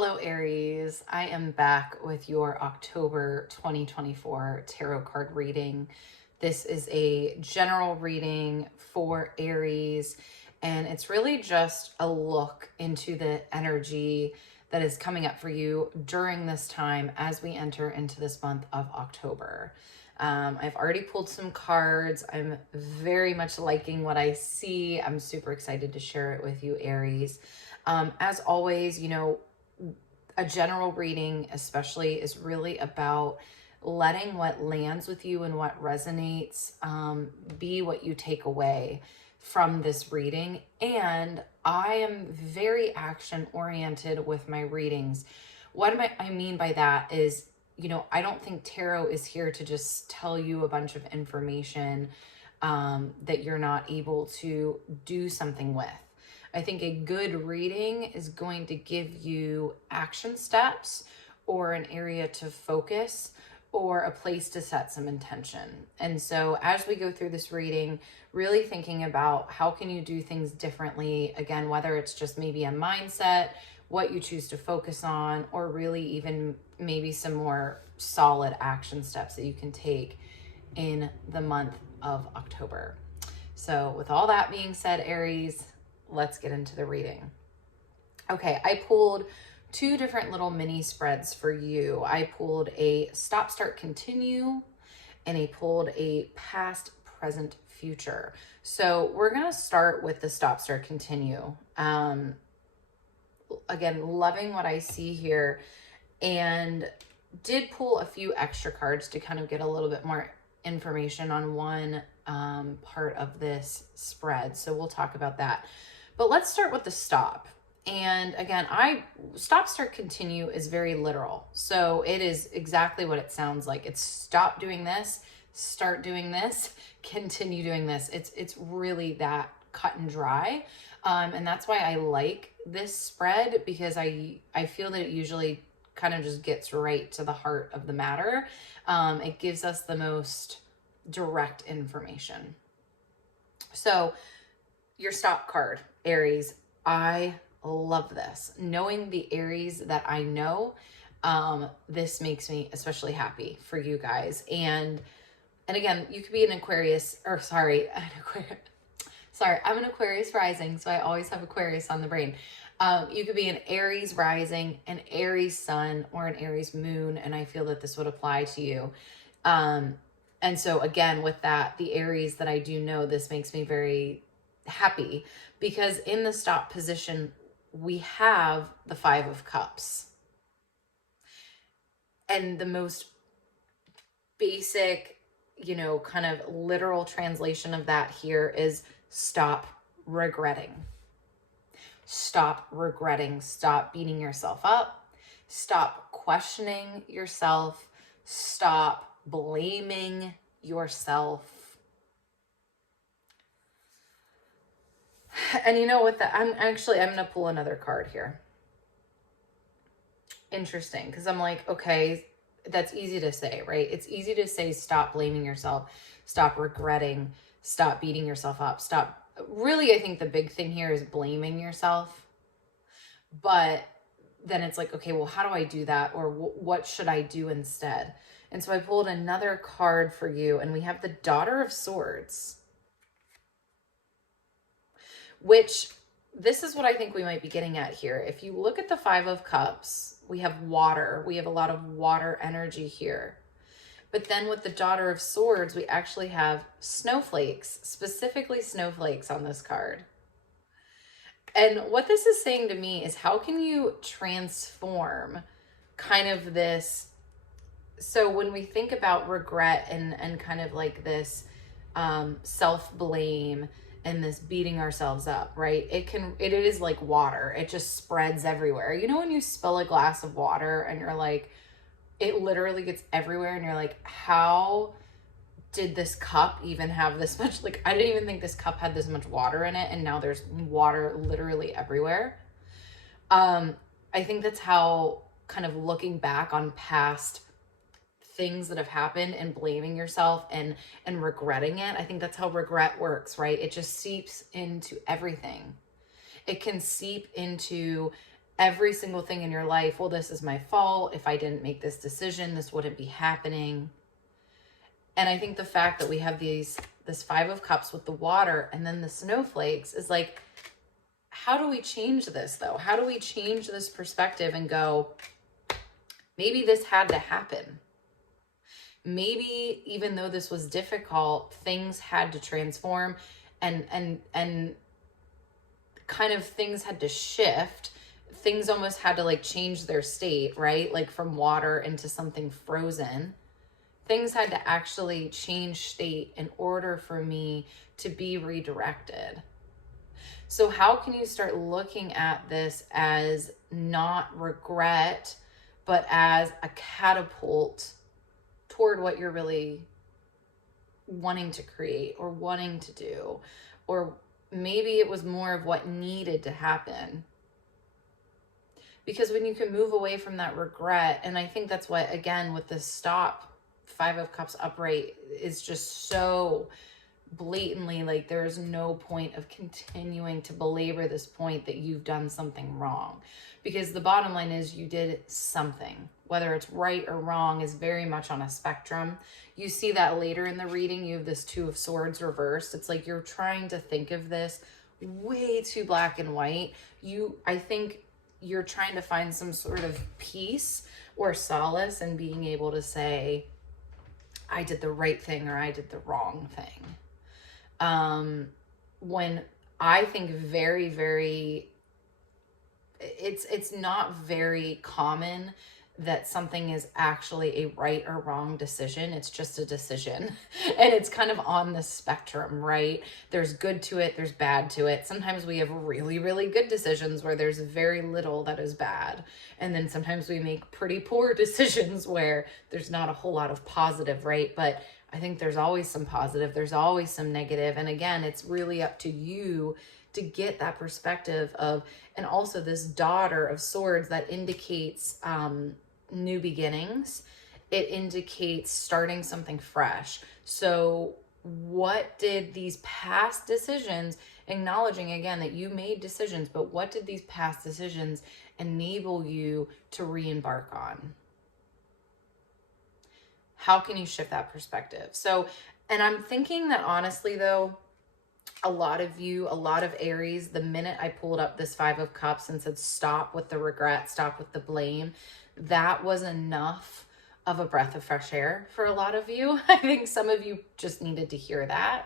Hello, Aries. I am back with your October 2024 tarot card reading. This is a general reading for Aries, and it's really just a look into the energy that is coming up for you during this time as we enter into this month of October. I've already pulled some cards. I'm very much liking what I see. I'm super excited to share it with you, Aries. As always, a general reading especially is really about letting what lands with you and what resonates be what you take away from this reading. And I am very action oriented with my readings. What I mean by that is, I don't think tarot is here to just tell you a bunch of information that you're not able to do something with. I think a good reading is going to give you action steps or an area to focus or a place to set some intention. And so as we go through this reading, really thinking about how can you do things differently, again, whether it's just maybe a mindset, what you choose to focus on, or really even maybe some more solid action steps that you can take in the month of October. So with all that being said, Aries, let's get into the reading. Okay, I pulled two different little mini spreads for you. I pulled a stop, start, continue, and I pulled a past, present, future. So we're going to start with the stop, start, continue. Again, loving what I see here, and did pull a few extra cards to kind of get a little bit more information on one part of this spread. So we'll talk about that. But let's start with the stop. And again, stop, start, continue is very literal. So it is exactly what it sounds like. It's stop doing this, start doing this, continue doing this. It's really that cut and dry. And that's why I like this spread, because I feel that it usually kind of just gets right to the heart of the matter. It gives us the most direct information. So your stop card, Aries, I love this. Knowing the Aries that I know, this makes me especially happy for you guys. And again, you could be an Aquarius, or sorry, I'm an Aquarius rising, so I always have Aquarius on the brain. You could be an Aries rising, an Aries sun, or an Aries moon, and I feel that this would apply to you. And so again, with that, the Aries that I do know, this makes me very happy, because in the stop position, we have the Five of Cups. And the most basic, kind of literal translation of that here is stop regretting. Stop regretting. Stop beating yourself up. Stop questioning yourself. Stop blaming yourself. And with that, I'm going to pull another card here. Interesting, because I'm like, okay, that's easy to say, right? It's easy to say, stop blaming yourself, stop regretting, stop beating yourself up, stop. Really, I think the big thing here is blaming yourself. But then it's like, okay, well, how do I do that? Or what should I do instead? And so I pulled another card for you, and we have the Daughter of Swords, which this is what I think we might be getting at here. If you look at the Five of Cups, we have water. We have a lot of water energy here. But then with the Daughter of Swords, we actually have snowflakes, specifically snowflakes on this card. And what this is saying to me is, how can you transform kind of this? So when we think about regret and kind of like this self-blame and this beating ourselves up, right? It is like water. It just spreads everywhere. When you spill a glass of water and you're like, it literally gets everywhere, and you're like, how did this cup even have this much? Like, I didn't even think this cup had this much water in it, and now there's water literally everywhere. I think that's how, kind of looking back on past things that have happened and blaming yourself and regretting it, I think that's how regret works, right? It just seeps into everything. It can seep into every single thing in your life, well, this is my fault. If I didn't make this decision, this wouldn't be happening. And I think the fact that we have this 5 of cups with the water and then the snowflakes is like, how do we change this though? How do we change this perspective and go, maybe this had to happen. Maybe even though this was difficult, things had to transform and kind of things had to shift. Things almost had to like change their state, right? Like from water into something frozen. Things had to actually change state in order for me to be redirected. So how can you start looking at this as not regret, but as a catapult toward what you're really wanting to create or wanting to do? Or maybe it was more of what needed to happen. Because when you can move away from that regret, and I think that's what, again, with the stop 5 of cups upright is just so blatantly like there's no point of continuing to belabor this point that you've done something wrong, because the bottom line is you did something. Whether it's right or wrong is very much on a spectrum. You see that later in the reading. You have this 2 of swords reversed. It's like you're trying to think of this way too black and white. I think you're trying to find some sort of peace or solace in being able to say, I did the right thing or I did the wrong thing. When I think very, very, it's not very common that something is actually a right or wrong decision. It's just a decision. And it's kind of on the spectrum, right? There's good to it, there's bad to it. Sometimes we have really, really good decisions where there's very little that is bad. And then sometimes we make pretty poor decisions where there's not a whole lot of positive, right? But I think there's always some positive, there's always some negative. And again, it's really up to you to get that perspective of, and also this daughter of swords that indicates new beginnings. It indicates starting something fresh. So what did these past decisions, acknowledging again that you made decisions, but what did these past decisions enable you to re-embark on? How can you shift that perspective? So, and I'm thinking that honestly though, a lot of Aries, the minute I pulled up this 5 of cups and said, stop with the regret, stop with the blame, that was enough of a breath of fresh air for a lot of you. I think some of you just needed to hear that.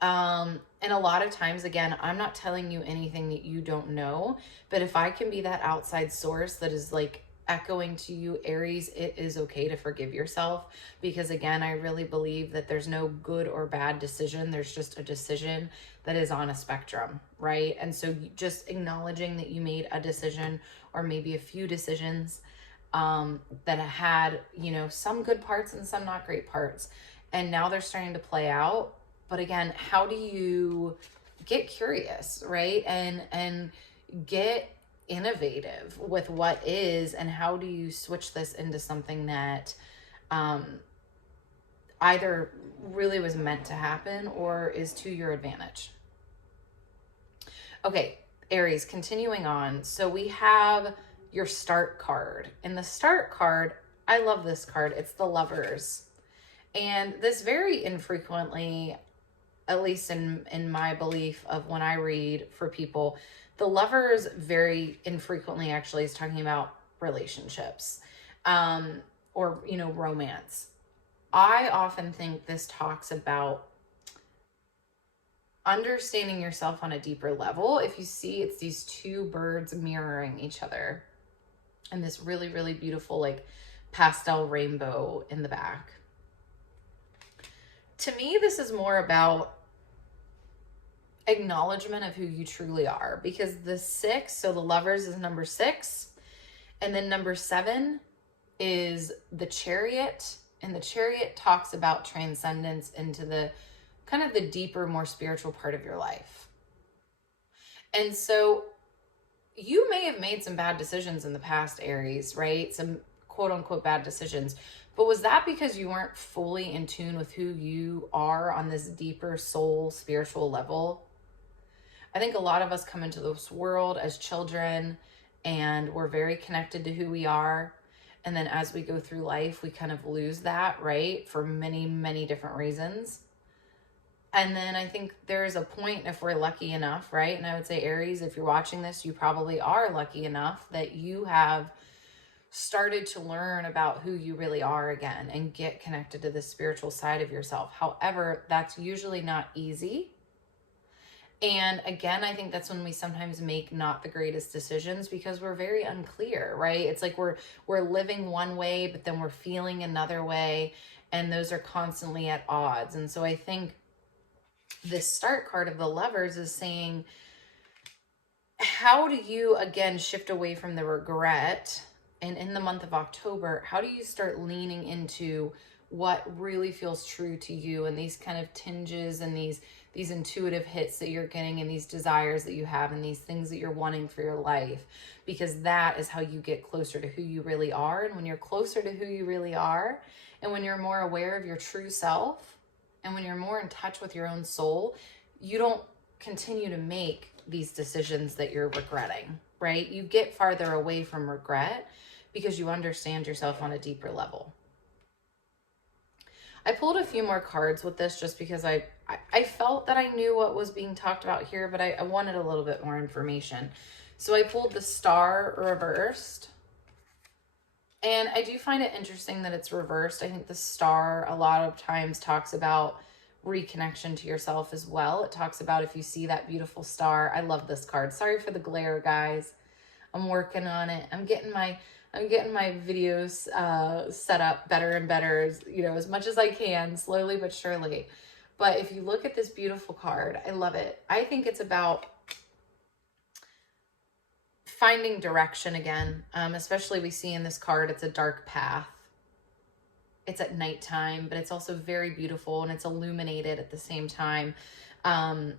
And a lot of times, again, I'm not telling you anything that you don't know, but if I can be that outside source that is like echoing to you, Aries, it is okay to forgive yourself, because again, I really believe that there's no good or bad decision. There's just a decision that is on a spectrum, right? And so just acknowledging that you made a decision or maybe a few decisions that had, some good parts and some not great parts. And now they're starting to play out. But again, how do you get curious, right? And get innovative with what is, and how do you switch this into something that either really was meant to happen or is to your advantage? Okay, Aries, continuing on. So we have your start card. And the start card, I love this card. It's the Lovers. And this very infrequently, at least in my belief of when I read for people, the Lovers very infrequently actually is talking about relationships or, romance. I often think this talks about understanding yourself on a deeper level. If you see, it's these 2 birds mirroring each other and this really, really beautiful like pastel rainbow in the back. To me, this is more about acknowledgement of who you truly are, because the 6, so the Lovers is number 6, and then number 7 is the Chariot, and the Chariot talks about transcendence into the kind of the deeper, more spiritual part of your life. And so you may have made some bad decisions in the past, Aries, right? Some quote unquote bad decisions. But was that because you weren't fully in tune with who you are on this deeper soul spiritual level? I think a lot of us come into this world as children and we're very connected to who we are. And then as we go through life, we kind of lose that, right? For many, many different reasons. And then I think there's a point, if we're lucky enough, right? And I would say, Aries, if you're watching this, you probably are lucky enough that you have started to learn about who you really are again and get connected to the spiritual side of yourself. However, that's usually not easy. And again, I think that's when we sometimes make not the greatest decisions because we're very unclear, right? It's like we're living one way, but then we're feeling another way, and those are constantly at odds. And so I think this start card of the Lovers is saying, how do you again shift away from the regret? And in the month of October, how do you start leaning into what really feels true to you, and these kind of tinges and these intuitive hits that you're getting, and these desires that you have, and these things that you're wanting for your life? Because that is how you get closer to who you really are. And when you're closer to who you really are, and when you're more aware of your true self, and when you're more in touch with your own soul, you don't continue to make these decisions that you're regretting, right? You get farther away from regret because you understand yourself on a deeper level. I pulled a few more cards with this just because I felt that I knew what was being talked about here, but I wanted a little bit more information. So I pulled the Star reversed. And I do find it interesting that it's reversed. I think the Star a lot of times talks about reconnection to yourself as well. It talks about if you see that beautiful star. I love this card. Sorry for the glare, guys. I'm working on it. I'm getting my videos set up better and better, as much as I can, slowly but surely. But if you look at this beautiful card, I love it. I think it's about finding direction again. Especially we see in this card, it's a dark path. It's at nighttime, but it's also very beautiful and it's illuminated at the same time. And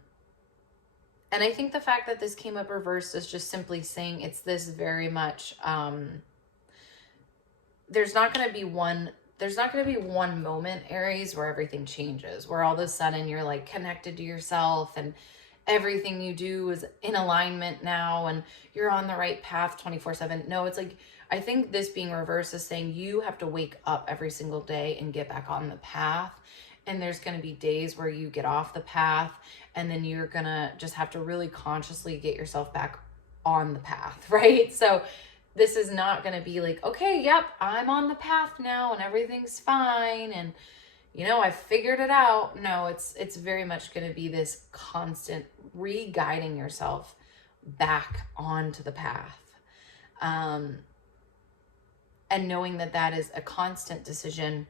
I think the fact that this came up reversed is just simply saying it's this very much, there's not going to be one moment, Aries, where everything changes, where all of a sudden you're like connected to yourself and everything you do is in alignment now and you're on the right path 24/7. No, it's like, I think this being reversed is saying you have to wake up every single day and get back on the path. And there's going to be days where you get off the path, and then you're going to just have to really consciously get yourself back on the path, right? So this is not going to be like, okay, yep, I'm on the path now and everything's fine and I figured it out. No, it's very much going to be this constant re-guiding yourself back onto the path. And knowing that that is a constant decision.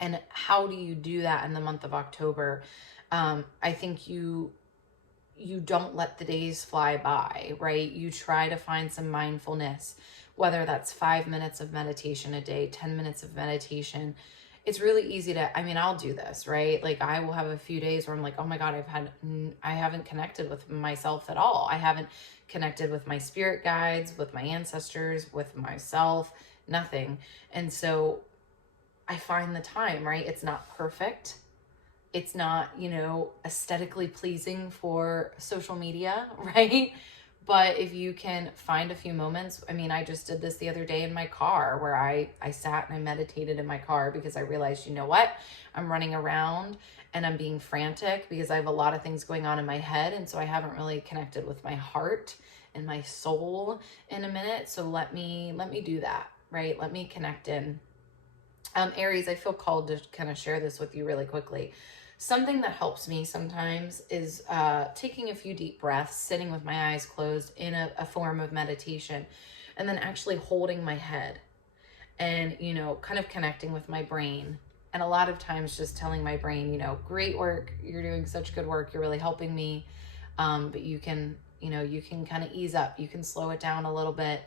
And how do you do that in the month of October? I think you don't let the days fly by, right? You try to find some mindfulness, whether that's 5 minutes of meditation a day, 10 minutes of meditation. It's really easy to, I'll do this, right? Like I will have a few days where I'm like, oh my God, I haven't connected with myself at all. I haven't connected with my spirit guides, with my ancestors, with myself, nothing. And so I find the time, right? It's not perfect. It's not, aesthetically pleasing for social media, right? But if you can find a few moments, I just did this the other day in my car where I sat and I meditated in my car because I realized, you know what? I'm running around and I'm being frantic because I have a lot of things going on in my head. And so I haven't really connected with my heart and my soul in a minute. So let me do that, right? Let me connect in. Aries, I feel called to kind of share this with you really quickly. Something that helps me sometimes is taking a few deep breaths, sitting with my eyes closed in a form of meditation, and then actually holding my head and, kind of connecting with my brain. And a lot of times just telling my brain, great work, you're doing such good work, you're really helping me. But you can kind of ease up, you can slow it down a little bit.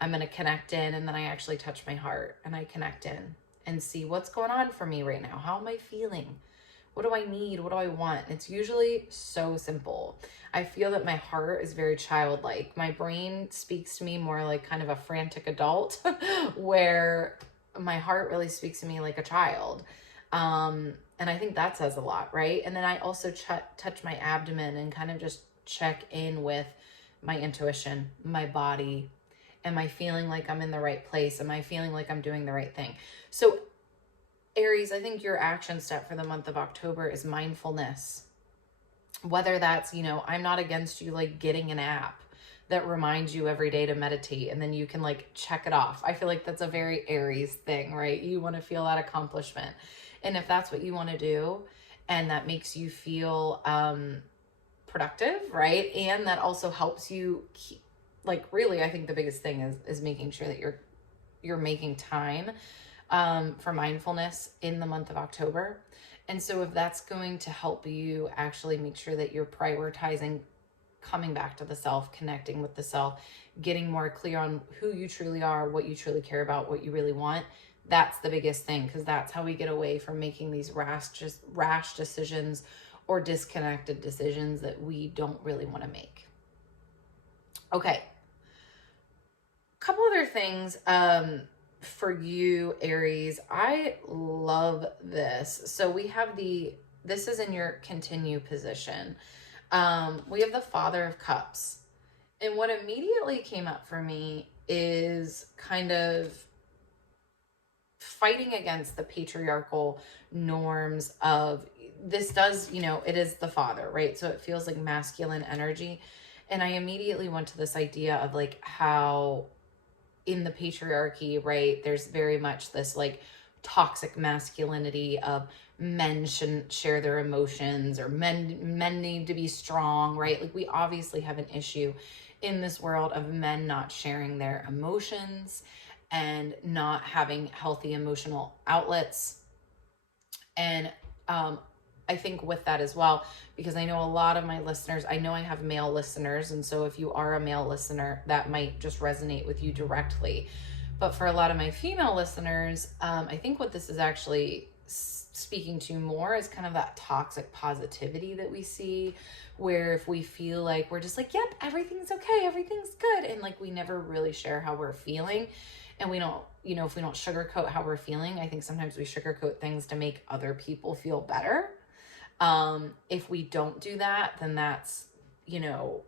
I'm going to connect in, and then I actually touch my heart and I connect in and see what's going on for me right now. How am I feeling? What do I need? What do I want? It's usually so simple. I feel that my heart is very childlike. My brain speaks to me more like kind of a frantic adult, where my heart really speaks to me like a child. And I think that says a lot, right? And then I also touch my abdomen and kind of just check in with my intuition, my body, Am I feeling like I'm in the right place? Am I feeling like I'm doing the right thing? So Aries, I think your action step for the month of October is mindfulness. Whether that's, I'm not against you like getting an app that reminds you every day to meditate and then you can like check it off. I feel like that's a very Aries thing, right? You want to feel that accomplishment. And if that's what you want to do and that makes you feel productive, right? And that also helps you keep, like, really, I think the biggest thing is making sure that you're making time for mindfulness in the month of October. And so if that's going to help you actually make sure that you're prioritizing coming back to the self, connecting with the self, getting more clear on who you truly are, what you truly care about, what you really want, that's the biggest thing, because that's how we get away from making these rash decisions or disconnected decisions that we don't really want to make. Okay. Couple other things for you, Aries. I love this. So we have this is in your continue position. We have the Father of Cups. And what immediately came up for me is kind of fighting against the patriarchal norms of this does, it is the father, right? So it feels like masculine energy. And I immediately went to this idea of like how in the patriarchy, right, there's very much this like toxic masculinity of men shouldn't share their emotions, or men need to be strong, right? Like we obviously have an issue in this world of men not sharing their emotions and not having healthy emotional outlets. And I think with that as well, because I know a lot of my listeners, I know I have male listeners. And so if you are a male listener, that might just resonate with you directly. But for a lot of my female listeners, I think what this is actually speaking to more is kind of that toxic positivity that we see, where if we feel like we're just like, yep, everything's okay, everything's good. And like, we never really share how we're feeling. And we don't, if we don't sugarcoat how we're feeling, I think sometimes we sugarcoat things to make other people feel better. If we don't do that, then that's, you're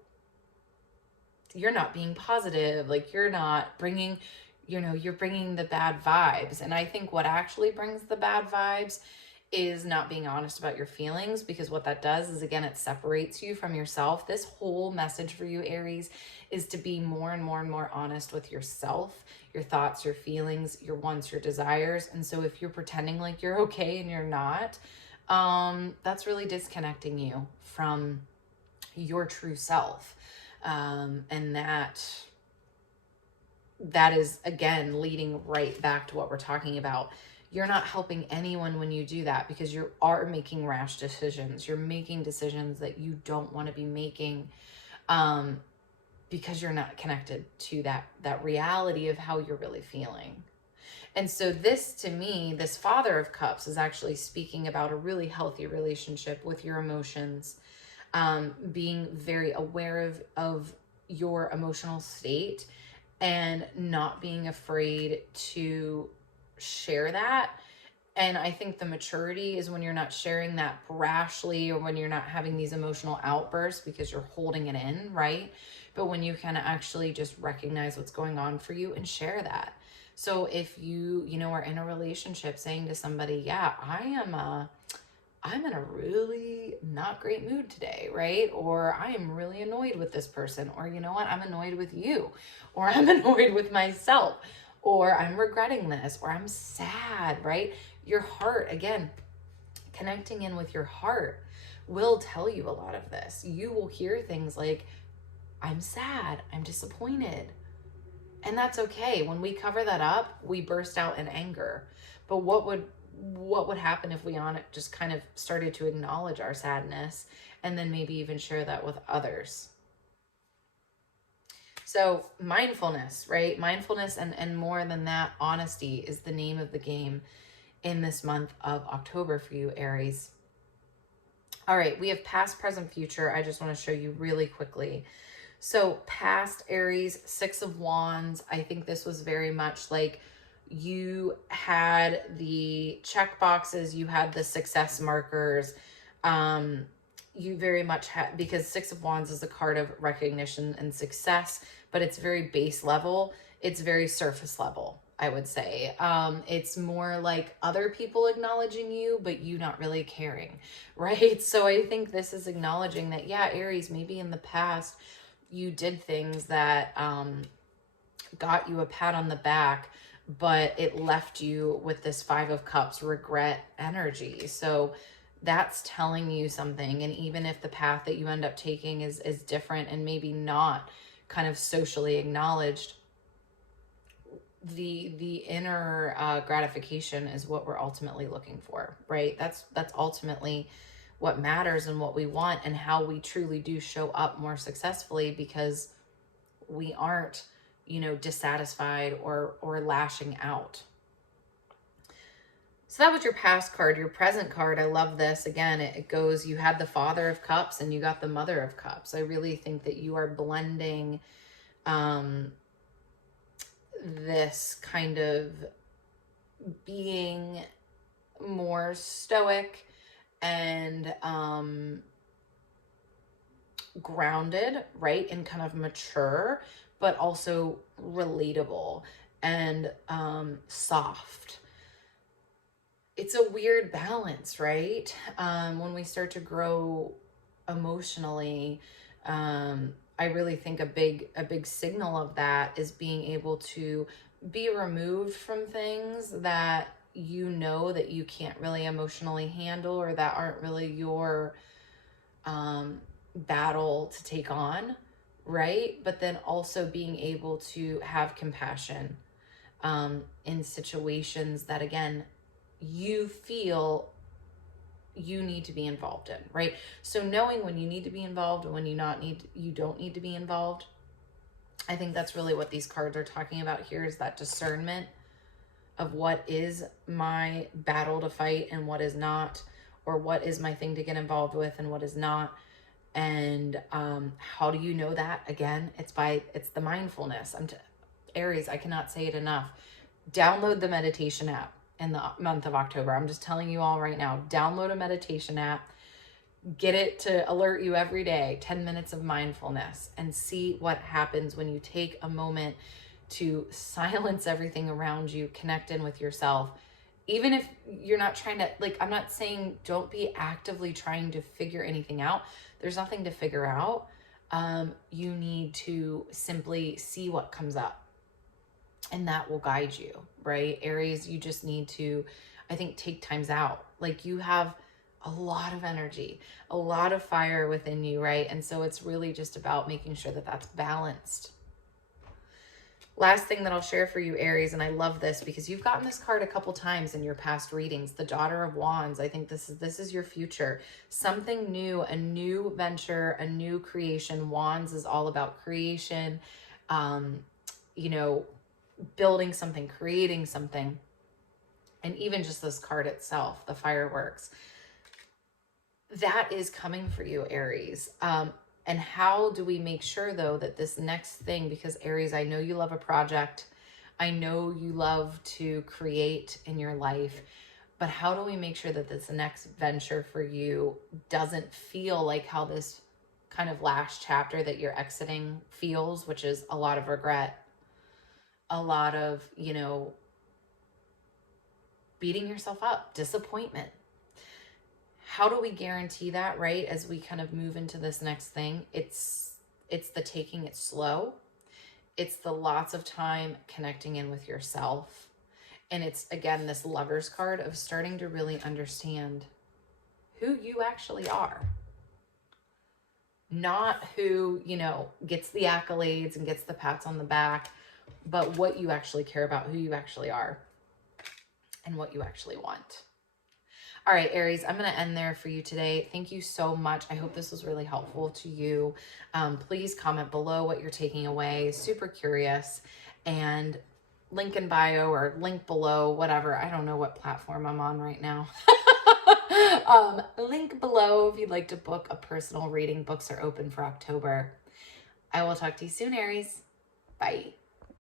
not being positive. Like you're not bringing, you're bringing the bad vibes. And I think what actually brings the bad vibes is not being honest about your feelings, because what that does is, again, it separates you from yourself. This whole message for you, Aries, is to be more and more and more honest with yourself, your thoughts, your feelings, your wants, your desires. And so if you're pretending like you're okay and you're not, that's really disconnecting you from your true self. And that is, again, leading right back to what we're talking about. You're not helping anyone when you do that, because you are making rash decisions. You're making decisions that you don't want to be making, because you're not connected to that reality of how you're really feeling. And so this, to me, this Father of Cups is actually speaking about a really healthy relationship with your emotions, being very aware of your emotional state and not being afraid to share that. And I think the maturity is when you're not sharing that brashly, or when you're not having these emotional outbursts because you're holding it in, right? But when you kind of actually just recognize what's going on for you and share that. So if you are in a relationship saying to somebody, yeah, I'm in a really not great mood today, right? Or I am really annoyed with this person, or you know what, I'm annoyed with you, or I'm annoyed with myself, or I'm regretting this, or I'm sad, right? Your heart, again, connecting in with your heart will tell you a lot of this. You will hear things like, I'm sad, I'm disappointed. And that's okay. When we cover that up, we burst out in anger. But what would happen if we just kind of started to acknowledge our sadness and then maybe even share that with others? So mindfulness, right? Mindfulness and more than that, honesty is the name of the game in this month of October for you, Aries. All right, we have past, present, future. I just want to show you really quickly. So past, Aries, Six of Wands. I think this was very much like you had the check boxes, you had the success markers, you very much have, because Six of Wands is a card of recognition and success, but it's very base level. It's very surface level, I would say. It's more like other people acknowledging you, but you not really caring, right? So I think this is acknowledging that, yeah, Aries, maybe in the past you did things that got you a pat on the back, but it left you with this Five of Cups regret energy. So that's telling you something. And even if the path that you end up taking is different and maybe not kind of socially acknowledged, the inner gratification is what we're ultimately looking for, right? That's ultimately what matters and what we want, and how we truly do show up more successfully, because we aren't, you know, dissatisfied or lashing out. So that was your past card. Your present card, I love this. Again, it goes, you had the Father of Cups and you got the Mother of Cups. I really think that you are blending this kind of being more stoic and grounded, right? And kind of mature, but also relatable and soft. It's a weird balance, right? When we start to grow emotionally, I really think a big signal of that is being able to be removed from things that you know that you can't really emotionally handle, or that aren't really your battle to take on, right? But then also being able to have compassion in situations that, again, you feel you need to be involved in, right? So knowing when you need to be involved and when you don't need to be involved. I think that's really what these cards are talking about here, is that discernment of what is my battle to fight and what is not, or what is my thing to get involved with and what is not. And how do you know that? Again, it's the mindfulness. Aries, I cannot say it enough. Download the meditation app in the month of October. I'm just telling you all right now, download a meditation app, get it to alert you every day, 10 minutes of mindfulness, and see what happens when you take a moment to silence everything around you, connect in with yourself. Even if you're not trying to, like, I'm not saying don't be actively trying to figure anything out. There's nothing to figure out. You need to simply see what comes up, and that will guide you, right? Aries, you just need to, I think, take times out. Like, you have a lot of energy, a lot of fire within you, right? And so it's really just about making sure that that's balanced. Last thing that I'll share for you, Aries, and I love this because you've gotten this card a couple times in your past readings, the Daughter of Wands. I think this is your future. Something new, a new venture, a new creation. Wands is all about creation, you know, building something, creating something. And even just this card itself, the fireworks, that is coming for you, Aries. And how do we make sure, though, that this next thing, because Aries, I know you love a project, I know you love to create in your life, but how do we make sure that this next venture for you doesn't feel like how this kind of last chapter that you're exiting feels, which is a lot of regret, a lot of, you know, beating yourself up, disappointment. How do we guarantee that, right? As we kind of move into this next thing, it's the taking it slow. It's the lots of time connecting in with yourself. And it's, again, this Lover's card of starting to really understand who you actually are. Not who, you know, gets the accolades and gets the pats on the back, but what you actually care about, who you actually are, and what you actually want. All right, Aries, I'm going to end there for you today. Thank you so much. I hope this was really helpful to you. Please comment below what you're taking away. Super curious. And link in bio or link below, whatever. I don't know what platform I'm on right now. Link below if you'd like to book a personal reading. Books are open for October. I will talk to you soon, Aries. Bye.